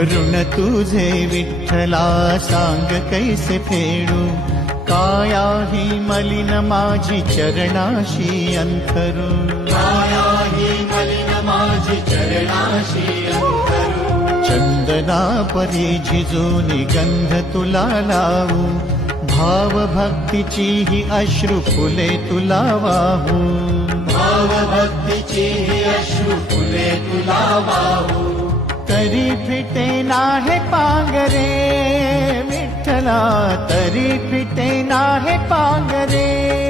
ऋण तुझे विठ्ठला सांग कैसे फेडू, काया ही मलिन माझी चरणाशी अंतरू, काया ही मलिन माझी चरणाशी अंतरू, चंदना परी झिजूनी गंध तुला लावू, भाव भक्तीची ही अश्रु फुले तुला वाहू, भाव भक्तीची ही अश्रु फुले तुला वाहू, तरी फिटे नाहे पांगरे विठ्ठला, तरी फिटे नाहे पांगरे.